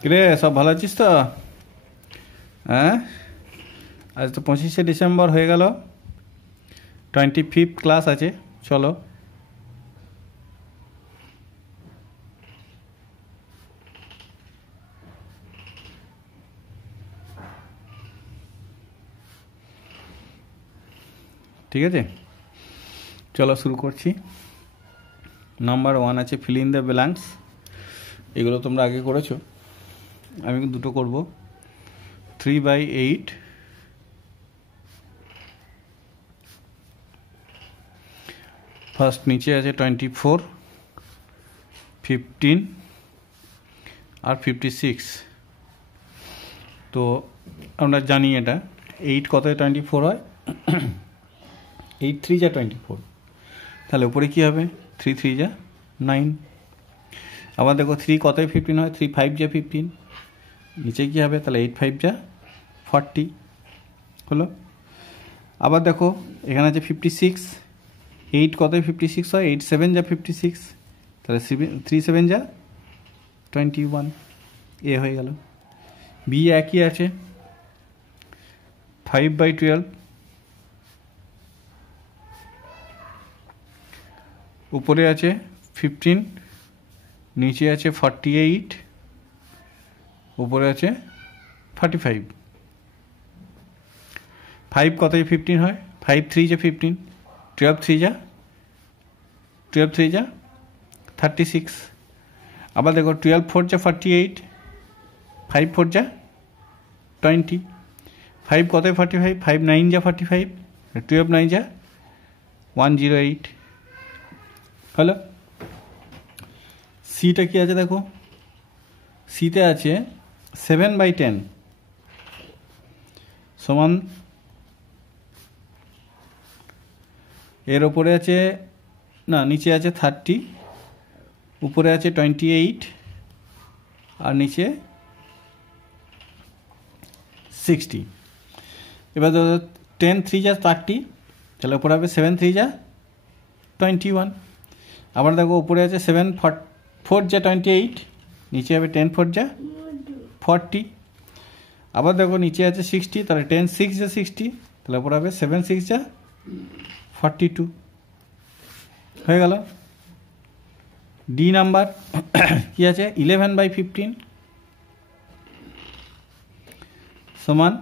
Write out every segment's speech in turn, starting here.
কিরে সব ভালো আছিস তো? হ্যাঁ, আজ তো 25শে ডিসেম্বর হয়ে গেল। 25th ক্লাস আছে, চলো। ঠিক আছে, চলো শুরু করছি। নাম্বার 1 আছে ফিল ইন দ্য ব্ল্যাঙ্কস। এগুলো তোমরা আগে করেছো, আমি দুটো করব। 3/8 ফার্স্ট, নিচে আছে 24, 15 আর 56। তো আমরা জানি এটা 8 কত 24 হয়, 8 3 যা 24, তাহলে উপরে কী হবে 3 3 যা 9। আবার দেখো 3 কত 15 হয়, 3 5 যা 15, নিচে কী হবে তাহলে 8 5 যা 40 হলো। আবার দেখো এখানে আছে 56, 8 কত 56 হয়, 8 7 যা 56, তাহলে 3 7 যা 21, এ হয়ে গেল। বি একই আছে 5/12, উপরে আছে 15, নিচে আছে 48, উপরে আছে 45। 5 কত 15 হয়, 5 3 যা 15, 12 3 যা 36। আবার দেখো 12 4 যা 48, 5 4 যা 20, 5 কত 45, 5 9 যা 45, 12 9 যা 108 হলো। সিটা কি আছে দেখো, সিতে আছে 7/10 সমান, এর ওপরে আছে না, নিচে আছে 30, উপরে আছে 28 আর নিচে 60। এবার ধরো 10 3 যা 30, তাহলে উপরে হবে 7 3 যা 21। আবার দেখো উপরে আছে 7 4 যা 28, নিচে হবে 10 4 যা 40। আবার দেখো নিচে আছে 60, তাহলে 10 6 যা 60, তাহলে উপরে হবে 7 6 যা 42 হয়ে গেল। ডি নাম্বার কি আছে 11/15 সমান,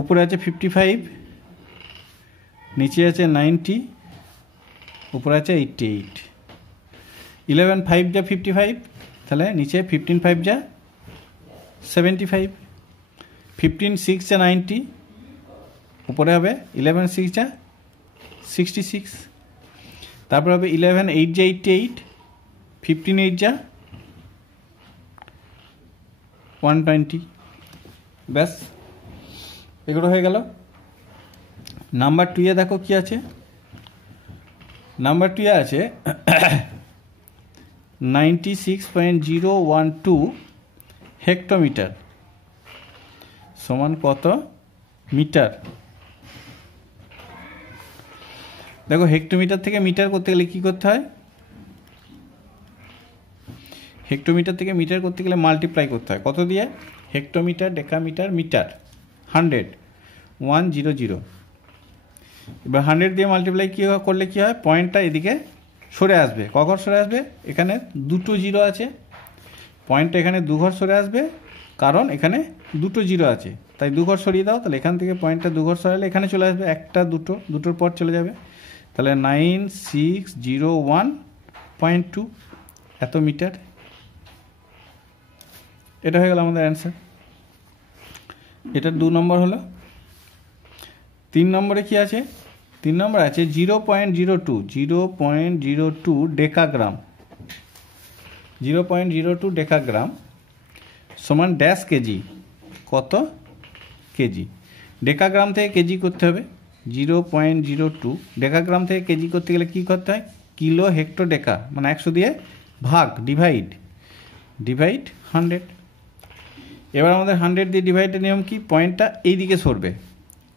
উপরে আছে 55, নিচে আছে 90, উপরে আছে 88। 11 5 যা 55, তাহলে নিচে 15 5 যা 75, 15 6 যা 90, উপরে হবে 11 6 যা 66। তারপর হবে 11 8 যা 88, 15 8 যা 120। ব্যাস, এগুলো হয়ে গেল। নাম্বার 2 এ দেখো কি আছে, নাম্বার 2 এ আছে 96.012 হেক্টোমিটার সমান কত মিটার। দেখো হেক্টোমিটার থেকে মিটার করতে গেলে কি করতে হয়, হেক্টোমিটার থেকে মিটার করতে গেলে মাল্টিপ্লাই করতে হয় কত দিয়ে, হেক্টোমিটার ডেকামিটার মিটার 100 100। এবার 100 দিয়ে মাল্টিপ্লাই কী করলে কী হয়, পয়েন্টটা এদিকে সরে আসবে। কখন সরে আসবে, এখানে দুটো জিরো আছে, পয়েন্টটা এখানে দুঘর সরে আসবে, কারণ এখানে দুটো জিরো আছে, তাই দুঘর সরিয়ে দাও, তাহলে এখান থেকে পয়েন্টটা দুঘর সরালে এখানে চলে আসবে, একটা দুটোর পর চলে যাবে, তাহলে 9601.2 এত মিটার। এটা হয়ে গেল আমাদের অ্যান্সার। এটার 2 নম্বর হলো। 3 নম্বরে কি আছে, 3 নম্বর আছে 0.02 ডেকাগ্রাম, 0.02 ডেকাগ্রাম সমান ড্যাশ কেজি, কত কেজি। ডেকাগ্রাম থেকে কেজি করতে হবে, 0.02 ডেকাগ্রাম থেকে কেজি করতে গেলে কী করতে হয়, কিলো হেক্টো ডেকা মানে 100 দিয়ে ভাগ, ডিভাইড 100। এবার আমাদের 100 দিয়ে ডিভাইডের নিয়ম কি, পয়েন্টটা এই দিকে সরবে,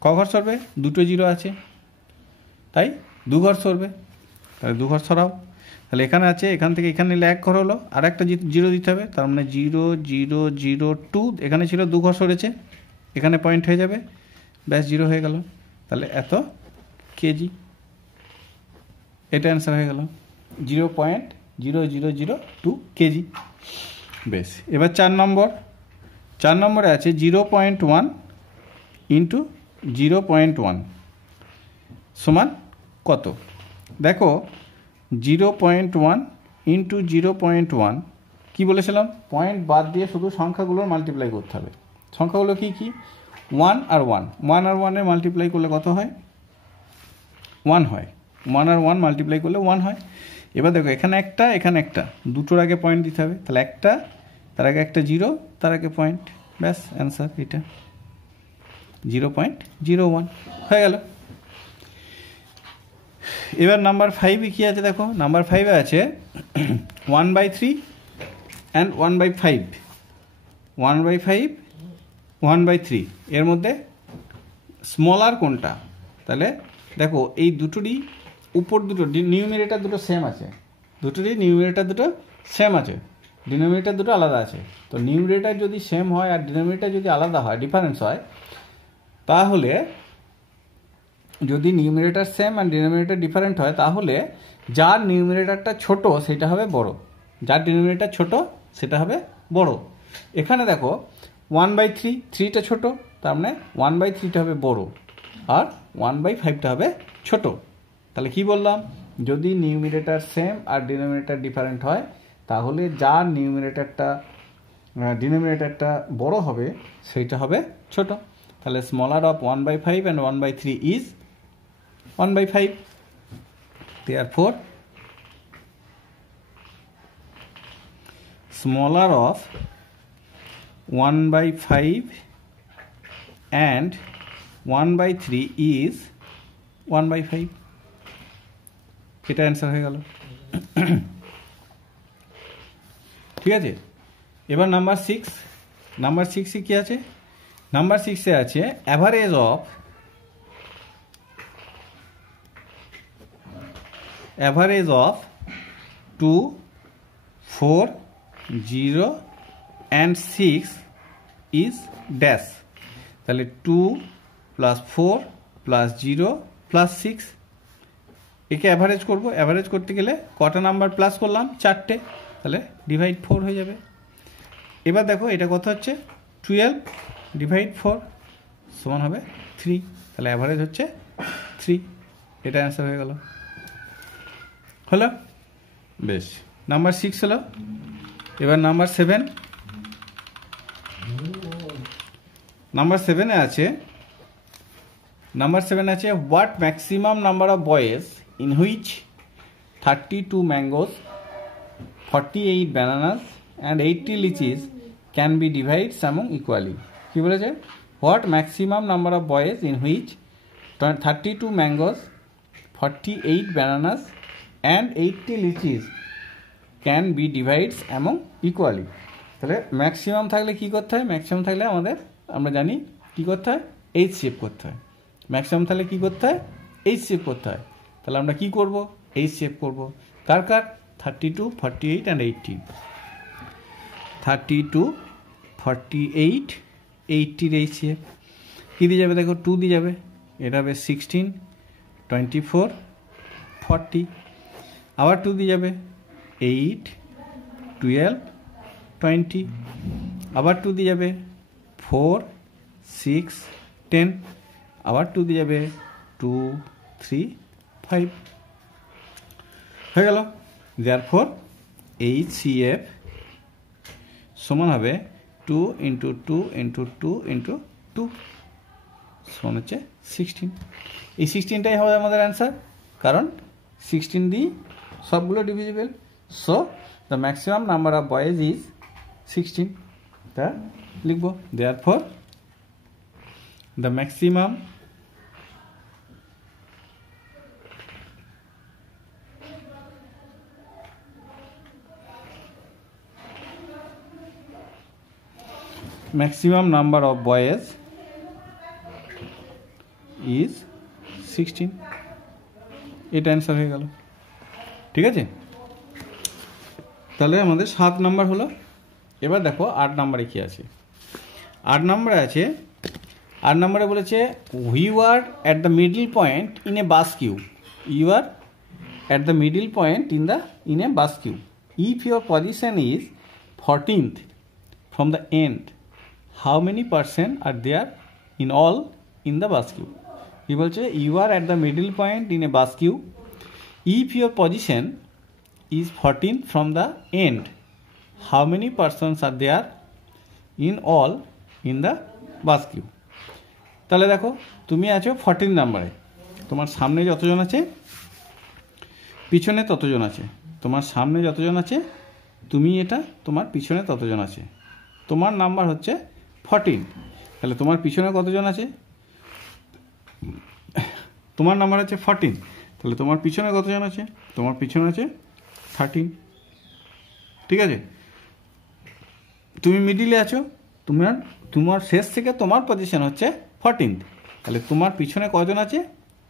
কঘর সরবে, দুটো জিরো আছে তাই দুঘর সরবে, তাহলে দুঘর সরাও, তাহলে এখানে আছে, এখান থেকে এখানে নিলে 1 ঘর হলো, আর একটা 0 দিতে হবে, তার মানে 0 0 0 2, এখানে ছিল 2 ঘর সরেছে, এখানে পয়েন্ট হয়ে যাবে, ব্যাস 0 হয়ে গেল। তাহলে এত কেজি, এটা অ্যান্সার হয়ে গেল 0.0002 কেজি। বেশ, এবার 4 নম্বর, 4 নম্বরে আছে 0.1 ইন্টু 0.1 সমান কত? দেখো 0.1 ইন্টু 0.1 কী বলেছিলাম, পয়েন্ট বাদ দিয়ে শুধু সংখ্যাগুলোর মাল্টিপ্লাই করতে হবে। সংখ্যাগুলো কি কি? 1 আর 1, 1 আর 1 এর মাল্টিপ্লাই করলে কত হয়? 1 হয়। 1 আর 1 মাল্টিপ্লাই করলে 1 হয়। এবার দেখো এখানে একটা, এখানে একটা, দুটোর আগে পয়েন্ট দিতে হবে, তাহলে একটা, তার আগে একটা 0, তার আগে পয়েন্ট, ব্যাস অ্যান্সার এটা 0.01 হয়ে গেল। এবার নাম্বার 5-এ কী আছে দেখো, নাম্বার 5-এ আছে 1/3 অ্যান্ড 1/5, 1/5 1/3, এর মধ্যে স্মলার কোনটা? তাহলে দেখো এই দুটোরই উপর দুটো নিউমিরেটার দুটো সেম আছে, দুটোরই নিউমিরেটার দুটো সেম আছে, ডিনোমিনেটার দুটো আলাদা আছে। তো নিউমিরেটার যদি সেম হয় আর ডিনোমিনেটার যদি আলাদা হয়, ডিফারেন্স হয়, তাহলে যদি নিউমিরেটার সেম আর ডিনোমিনেটার ডিফারেন্ট হয়, তাহলে যার নিউমিরেটারটা ছোট সেটা হবে বড়, যার ডিনোমিনেটার ছোট সেটা হবে বড়। এখানে দেখো 1/3, 3টা ছোট, তার মানে 1/3টা হবে বড় আর 1/5টা হবে ছোট। তাহলে কি বললাম, যদি নিউমিরেটার সেম আর ডিনোমিনেটার ডিফারেন্ট হয়, তাহলে যার ডিনোমিনেটারটা বড় হবে সেইটা হবে ছোট। তাহলে smaller of 1/5 and 1/3 is 1/5. Therefore, smaller of 1/5 and 1/3 is 1/5. এটা অ্যান্সার হয়ে গেল। ঠিক আছে, এবার নাম্বার 6, নাম্বার 6-এ কী আছে? নাম্বার 6-এ আছে average of 2, 4, 0 and 6 is dash। তাহলে 2 + 4 + 0 + 6, একে অ্যাভারেজ করব। অ্যাভারেজ করতে গেলে কটা নাম্বার প্লাস করলাম? 4টে, তাহলে ডিভাইড 4 হয়ে যাবে। এবার দেখো এটা কত হচ্ছে, 12 / 4 সমান হবে 3, তাহলে অ্যাভারেজ হচ্ছে 3, এটা অ্যান্সার হয়ে গেল। হলো, বেশ, নাম্বার 6 হলো। এবার নাম্বার 7, নাম্বার 7-এ আছে, নাম্বার 7 আছে what maximum number of boys in which 32 mangoes, 48 bananas and 80 lychees can be divided among equally। কি বলেছে? What maximum number of boys in which 32 mangoes, 48 bananas and 80 lychees can be divided among equally। তাহলে maximum থাকলে কি করতে হয়? Maximum থাকলে আমরা জানি কি করতে হয়, এইচ শেপ করতে হয়। ম্যাক্সিমাম থাকলে কি করতে হয়? এইচ শেপ করতে হয়। তাহলে আমরা কি করব? এইচ শেপ করব। কার কার? 32, 48 and 80। 32, 48, 80-র এইচ শেপ কী দিয়ে যাবে? দেখো 2 দিয়ে যাবে, এটা হবে 16, 24, 40, আবার 2 দিয়ে যাবে 8, 12, 20, আবার 2 দিয়ে যাবে 4, 6, 10, আবার 2 দিয়ে যাবে 2, 3, 5 হয়ে গেল। therefore HCF সমান হবে 2 × 2 × 2 × 2 সমান হচ্ছে 16। এই 16টাই হবে আমাদের অ্যান্সার, কারণ 16 দিয়ে সবগুলো divisible. So the maximum number of boys is 16, তা লিখব। therefore the maximum number of boys is 16, এটা অ্যান্সার হয়ে গেল। ঠিক আছে। তাহলে আমাদের 7 নাম্বার হলো। এবার দেখো 8 নাম্বারে কি আছে। 8 নাম্বারে আছে, 8 নাম্বারে বলেছে you are at the middle point in a bus queue. You are at the middle point in a bus queue. If your position is 14th from the end, how many person are there in all in the bus queue? কি বলছে you are at the middle point in a bus queue. If your position is 14th from the end, how many persons are there in all in the bus queue? তাহলে দেখো তুমি আছো 14 নাম্বারে, তোমার সামনে যতজন আছে পিছনে ততজন আছে। তোমার সামনে যতজন আছে তুমি এটা, তোমার পিছনে ততজন আছে। তোমার নাম্বার হচ্ছে 14, তাহলে তোমার পিছনে কতজন আছে? তোমার নাম্বার আছে 14, তাহলে তোমার পিছনে কতজন আছে? তোমার পিছনে আছে 13। ঠিক আছে, তুমি মিডিলে আছো, তোমার শেষ থেকে তোমার পজিশন হচ্ছে 14th, তাহলে তোমার পিছনে কজন আছে?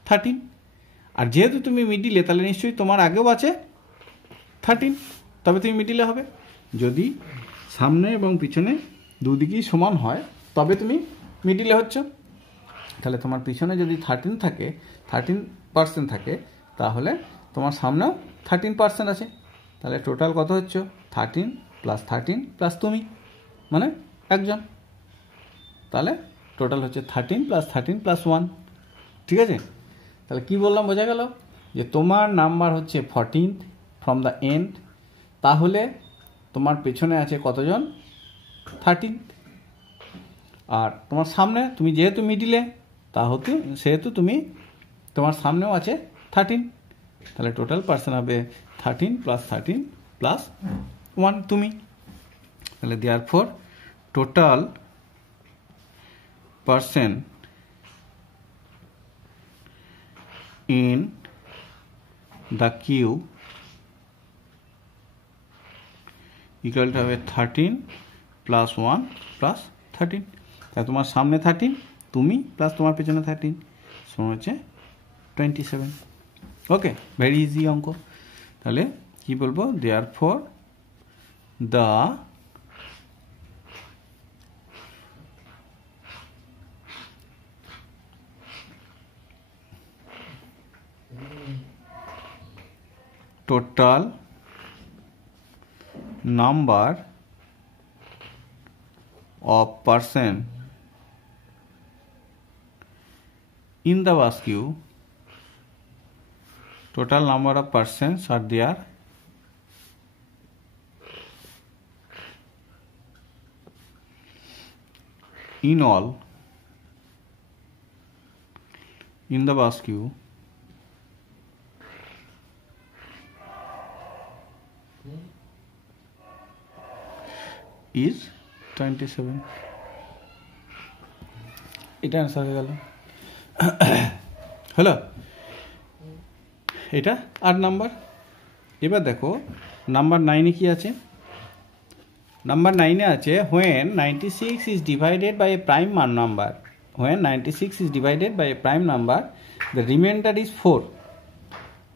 13। আর যেহেতু তুমি মিডিলে, তাহলে নিশ্চয়ই তোমার আগেও আছে 13, তবে তুমি মিডিলে হবে। যদি সামনে এবং পিছনে দুদিকেই সমান হয় তবে তুমি মিডিলে হচ্ছ। তাহলে তোমার পিছনে যদি 13% থাকে তাহলে তোমার সামনেও 13% আছে। তাহলে টোটাল কত হচ্ছে? 13 + 13 প্লাস তুমি, মানে একজন। তাহলে টোটাল হচ্ছে 13 + 13 + 1। ঠিক আছে, তাহলে কি বললাম বোঝা গেল? যে তোমার নাম্বার হচ্ছে 14th ফ্রম দ্য এন্ড, তাহলে তোমার পেছনে আছে কতজন? 13। আর তোমার সামনে, তুমি যেহেতু মিডিলে সেহেতু তোমার সামনেও আছে 13, তাহলে টোটাল পার্সন হবে 13 + 13 + 1 তুমি। তাহলে therefore total person in the queue equal to হবে 13 + 1 + 13। তাহলে তোমার সামনে 13, তুমি প্লাস তোমার পেছনে 13 সমান হচ্ছে 27। ওকে, ভেরি ইজি অঙ্ক। তাহলে কি বলবো? Therefore the total number of person in the bus queue, total number of persons are there in all in the bus queue is 27। এটা অ্যান্সার হয়ে গেল। হলো, এটা 8 নাম্বার। এবার দেখো নাম্বার 9-এ কি আছে? নাম্বার 9-এ আছে when 96 is divided by a prime number, when 96 is divided by a prime number the remainder is 4.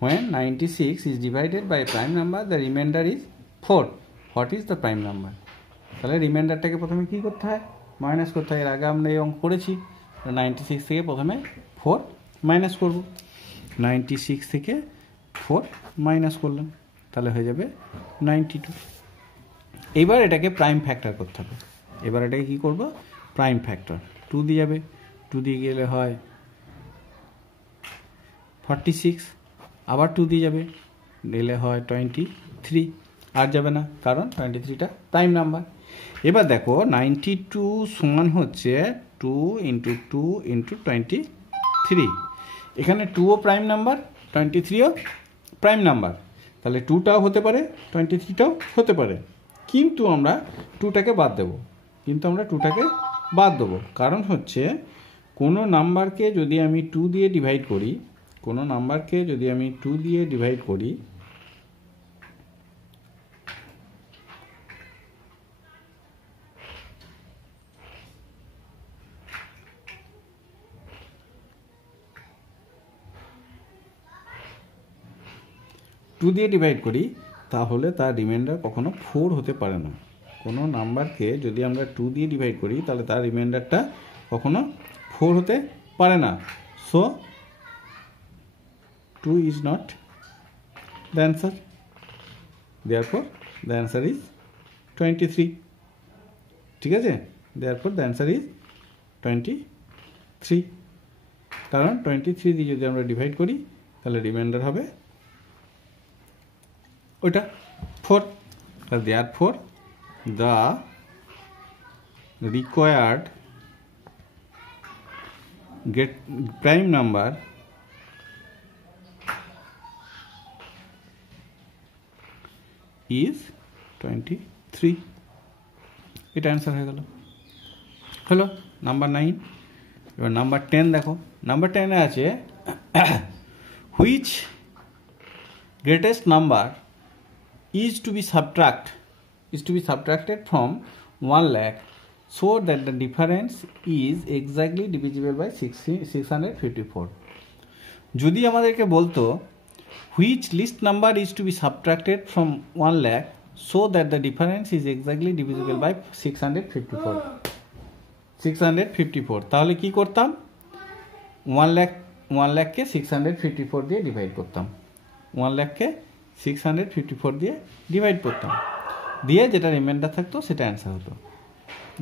When 96 is divided by a prime number the remainder is 4. What is the prime number? তাহলে রিমাইন্ডারটাকে প্রথমে কী করতে হয়? Minus করতে হয়। এর আগে আমরা এই অঙ্ক করেছি। 96 থেকে প্রথমে 4 মাইনাস করব। 96 থেকে 4 মাইনাস করলাম, তাহলে হয়ে যাবে 92। এবার এটাকে প্রাইম ফ্যাক্টর করতে হবে। এবার এটাকে কী করব? প্রাইম ফ্যাক্টর 2 দিয়ে যাবে, 2 দিয়ে গেলে হয় 46, আবার 2 দিয়ে যাবে, গেলে হয় 23। আর যাবে না, কারণ 23টা প্রাইম নাম্বার। এবার দেখো 92 সমান হচ্ছে 2 × 2 × 23। এখানে 2ও প্রাইম নাম্বার, 23ও প্রাইম নাম্বার, তাহলে 2টাও হতে পারে, 23টাও হতে পারে। কিন্তু আমরা 2টাকে বাদ দেবো, কারণ হচ্ছে কোনো নাম্বারকে যদি আমি 2 দিয়ে ডিভাইড করি, তাহলে তার রিমাইন্ডার কখনো 4 হতে পারে না। কোনো নাম্বারকে যদি আমরা 2 দিয়ে ডিভাইড করি তাহলে তার রিমাইন্ডারটা কখনো 4 হতে পারে না। So 2 is not the answer. Therefore the answer is 23. ঠিক আছে, therefore the answer is 23, কারণ 23 দিয়ে যদি আমরা ডিভাইড করি তাহলে রিমাইন্ডার হবে ওইটা 4। therefore the required get prime number is 23। এটা অ্যান্সার হয়ে গেল। হলো নাম্বার 9। এবার নাম্বার 10 দেখো। নাম্বার 10-এ আছে which greatest number is to be subtracted from 1 lakh so that the difference is exactly divisible by 654। যদি আমাদেরকে বলতো which least number is to be subtracted from 1 lakh so that the difference is exactly divisible by 654, তাহলে কি করতাম? 1 লাখকে 654 দিয়ে divide করতাম। 1 লাখকে 654 দিয়ে divide করতাম, দিয়ে যেটা রিমাইন্ডার থাকতো সেটা অ্যান্সার হতো,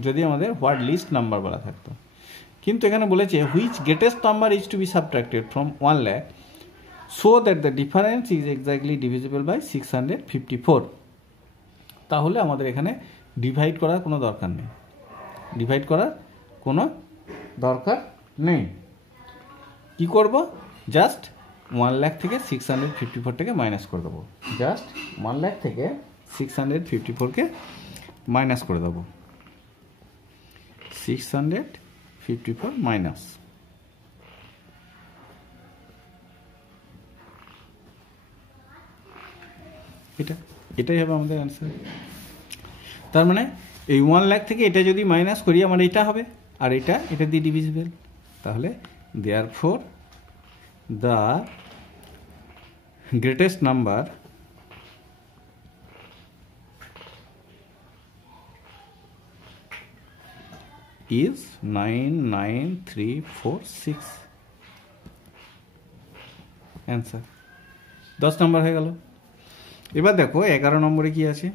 যদি আমাদের হোয়াট লিস্ট নাম্বার বলা থাকতো। কিন্তু এখানে বলেছে which greatest number is to be subtracted from 1 lakh so that the difference is exactly divisible by 654। তাহলে আমাদের এখানে ডিভাইড করার কোনো দরকার নেই, কি করব? জাস্ট 1 লাখ থেকে 654টাকে মাইনাস করে দেবো। 654 মাইনাস। এটাই হবে আমাদের অ্যান্সার। তার মানে এই 1 লাখ থেকে এটা যদি মাইনাস করি আমার এটা হবে, আর এটা দিয়ে ডিভিজিবল। তাহলে therefore the greatest number is 99346। Answer 10 নম্বর হয়ে গেল। এবার দেখো 11 নম্বরে কি আছে।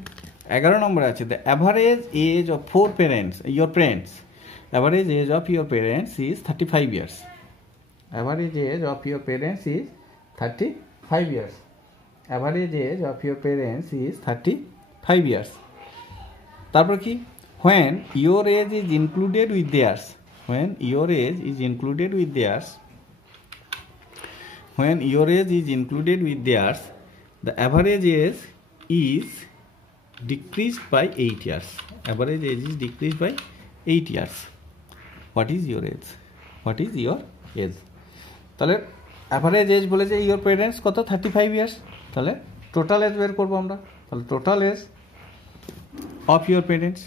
11 নম্বরে আছে the average age of your parents is 35 years। Average age of your parents is 35 years। Average age of your parents is 35 years। তারপর কি? When your age is included with theirs, the average age is decreased by 8 years। Average age is decreased by 8 years। What is your age? তাহলে average age বলেছে your parents কত? 35 years. তাহলে total age বের করবো আমরা। তাহলে total age of your parents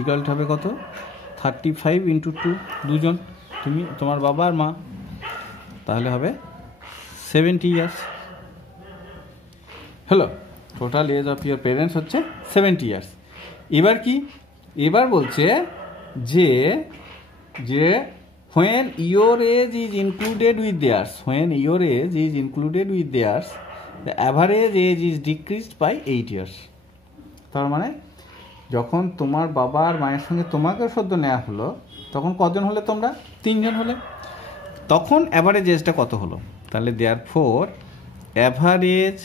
equal হবে কত? 35 ইন্টু 2, দুজন, তোমার বাবা আর মা, তাহলে হবে 70 ইয়ার্স। হলো total age of your parents হচ্ছে 70 ইয়ার্স। এবার কি? এবার বলছে যে when your age is included with theirs, the average age is decreased by 8 years। তার মানে যখন তোমার বাবা আর মায়ের সঙ্গে তোমাকেও সদ্য নেওয়া হলো তখন কজন হলে তোমরা? 3 জন হলে। তখন অ্যাভারেজ এজটা কত হলো? তাহলে therefore average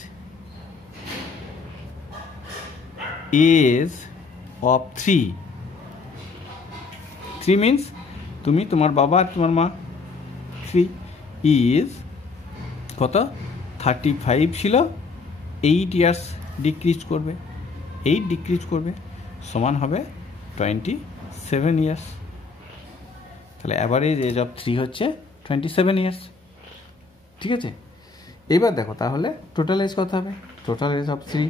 age of 3 means তুমি, তোমার বাবা আর তোমার মা, 3 is কত? 35 ছিল, 8 ইয়ার্স ডিক্রিজ করবে, সমান হবে 27 ইয়ার্স। তাহলে অ্যাভারেজ এজ অফ 3 হচ্ছে 27 ইয়ার্স। ঠিক আছে, এবার দেখো তাহলে টোটাল এজ কত হবে? Total age of 3,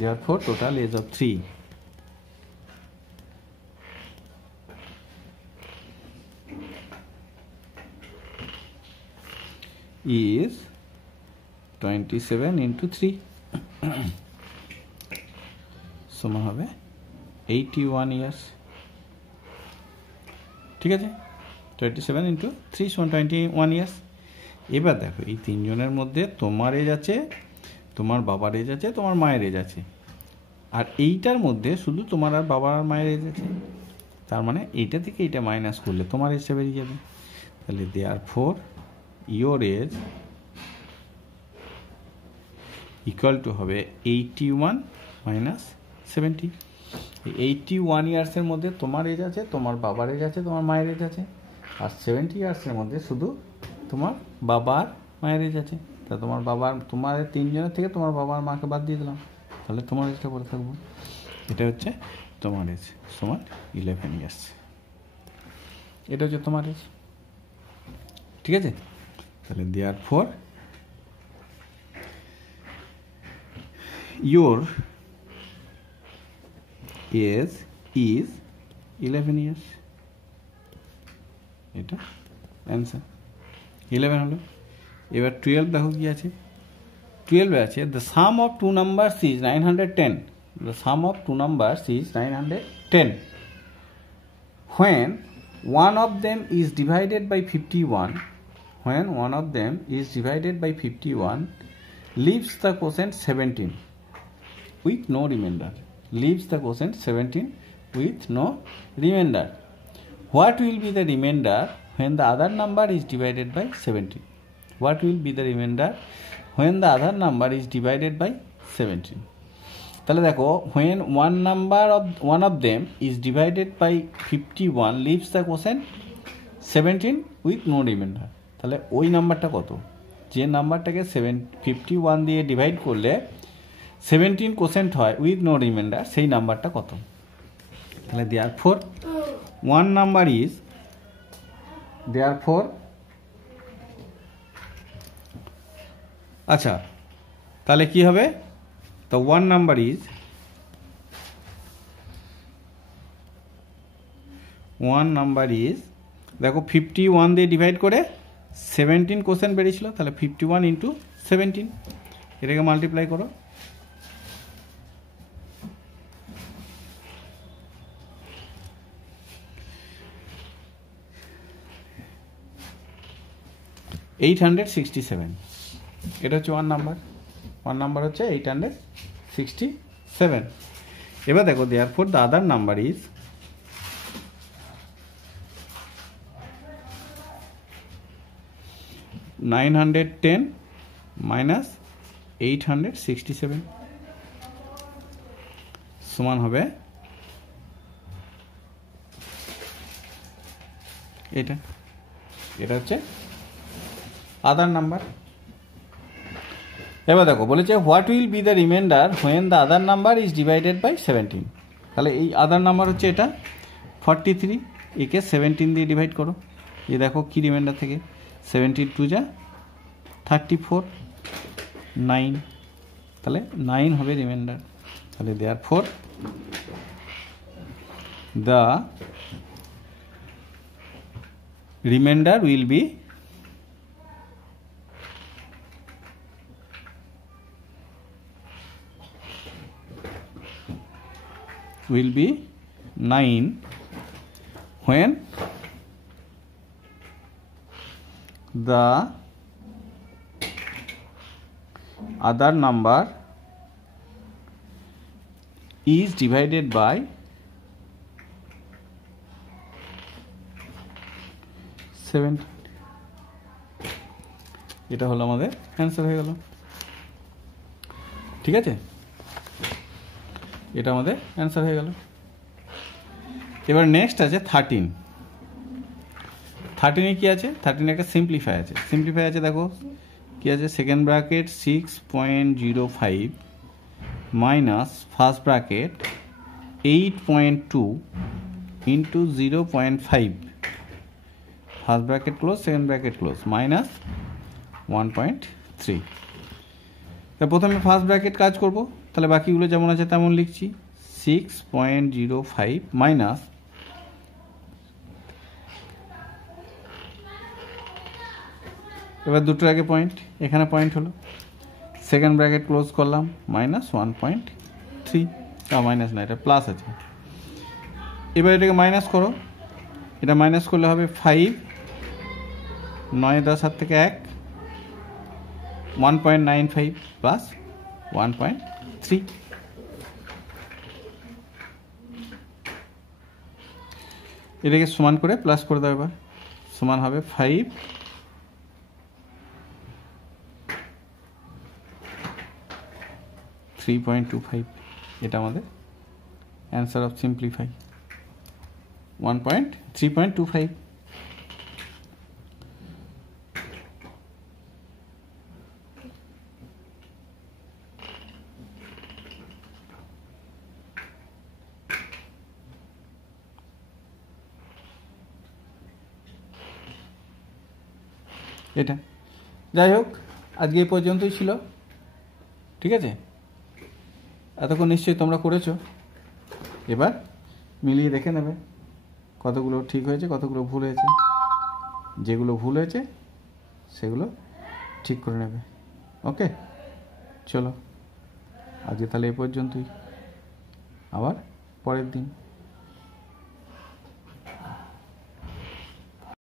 therefore total age of 3 is 27 into 3 সমান হবে 81 ইয়ার্স। ঠিক আছে, 27 into 3 সমান 21 ইয়ার্স। এবার দেখো এই তিনজনের মধ্যে তোমার এজ আছে, তোমার বাবার এজ আছে, তোমার মায়ের এজ আছে, আর এইটার মধ্যে শুধু তোমার আর বাবার আর মায়ের এজ আছে। তার মানে এইটা থেকে এইটা মাইনাস করলে তোমার এজটা বেরিয়ে যাবে। তাহলে therefore your age equal to হবে 81 মাইনাস 70। 81 ইয়ার্সের মধ্যে তোমার এজ আছে, তোমার বাবার এজ আছে, তোমার মায়ের এজ আছে, আর 70 ইয়ার্সের মধ্যে শুধু তোমার বাবার মায়ের এজ আছে। তা তোমার বাবার, তোমার তিনজনের থেকে তোমার বাবার মাকে বাদ দিয়ে দিলাম, তাহলে তোমার এজটা পড়ে থাকবো। এটা হচ্ছে তোমার এজ সমান 11 ইয়ার্স। এটা হচ্ছে তোমার এজ। ঠিক আছে, তাহলে therefore your age is 11 years। এটা অ্যান্সার 11 হলো। এবার 12 দেখো কি আছে। 12 আছে the sum of two numbers is 910। the sum of two numbers is 910 when one of them is divided by 51, when one of them is divided by 51 leaves the quotient 17 with no remainder, leaves the quotient 17 with no remainder. What will be the remainder when the other number is divided by 17? What will be the remainder when the other number is divided by 17? তাহলে দেখো when one of them is divided by 51 leaves the quotient 17 with no remainder। তাহলে ওই নাম্বারটা কত? যে নাম্বারটাকে 51 দিয়ে divide করলে 17 quotient হয় উইথ নো রিমাইন্ডার, সেই নাম্বারটা কত? তাহলে therefore one number is, therefore আচ্ছা তাহলে কি হবে? তো one number is, one number is দেখো 51 দিয়ে ডিভাইড করে 17 কোশ্চেন বেরিয়েছিল, তাহলে 51 ইন্টু 17, এটাকে মাল্টিপ্লাই করো। $867, এটা হচ্ছে ওয়ান নাম্বার। ওয়ান নাম্বার হচ্ছে 867। এবার দেখো therefore the other number is, $910 minus 867 সমান হবে এটা। এটা হচ্ছে আদার নাম্বার। এবার দেখো বলেছে what will be the remainder when the other number is divided by 17। তাহলে এই আদার নাম্বার হচ্ছে এটা 43, একে 17 দিয়ে ডিভাইড করো। এ দেখো কি রিমাইন্ডার থেকে 72 যা 34, 9, তাহলে 9 হবে রিমাইন্ডার। তাহলে therefore the reminder will be will be 9 when the other number is divided by 17। এটা হলো আমাদের অ্যান্সার হয়ে গেল। ঠিক আছে, এটা আমাদের অ্যান্সার হয়ে গেল। এবার নেক্সট আছে 13। 13 কি আছে? 13 একটা সিম্পলিফাই আছে। সিম্পলিফাই আছে দেখো কি আছে, second bracket 6.05 minus first bracket 8.2 into 0.5, first bracket close second bracket close, minus 1.3। প্রথমে ফার্স্ট ব্র্যাকেট কাজ করব, তাহলে বাকিগুলো যেমন আছে তেমন লিখছি। 6.05 মাইনাস এবার দুটোর আগে পয়েন্ট, এখানে পয়েন্ট হলো, সেকেন্ড ব্র্যাকেট ক্লোজ করলাম, -1.3, মাইনাস না, এটা প্লাস আছে। এবার এটাকে মাইনাস করো, এটা মাইনাস করলে হবে 5, 9 10 হাত থেকে 1, 1.95 প্লাস 1.3। এটাকে সমান করে প্লাস করে দাও, এবার সমান হবে 5, 3.25। এটা আমাদের অ্যান্সার অফ সিম্পলিফাই, 3.25। এটা যাই হোক, আজকে এই পর্যন্তই ছিল, ঠিক আছে? এতক্ষণ নিশ্চয়ই তোমরা করেছো, এবার মিলিয়ে দেখে নেবে কতগুলো ঠিক হয়েছে, কতগুলো ভুল হয়েছে। যেগুলো ভুল হয়েছে সেগুলো ঠিক করে নেবে। ওকে, চলো আজকে তাহলে এই পর্যন্তই, আবার পরের দিন।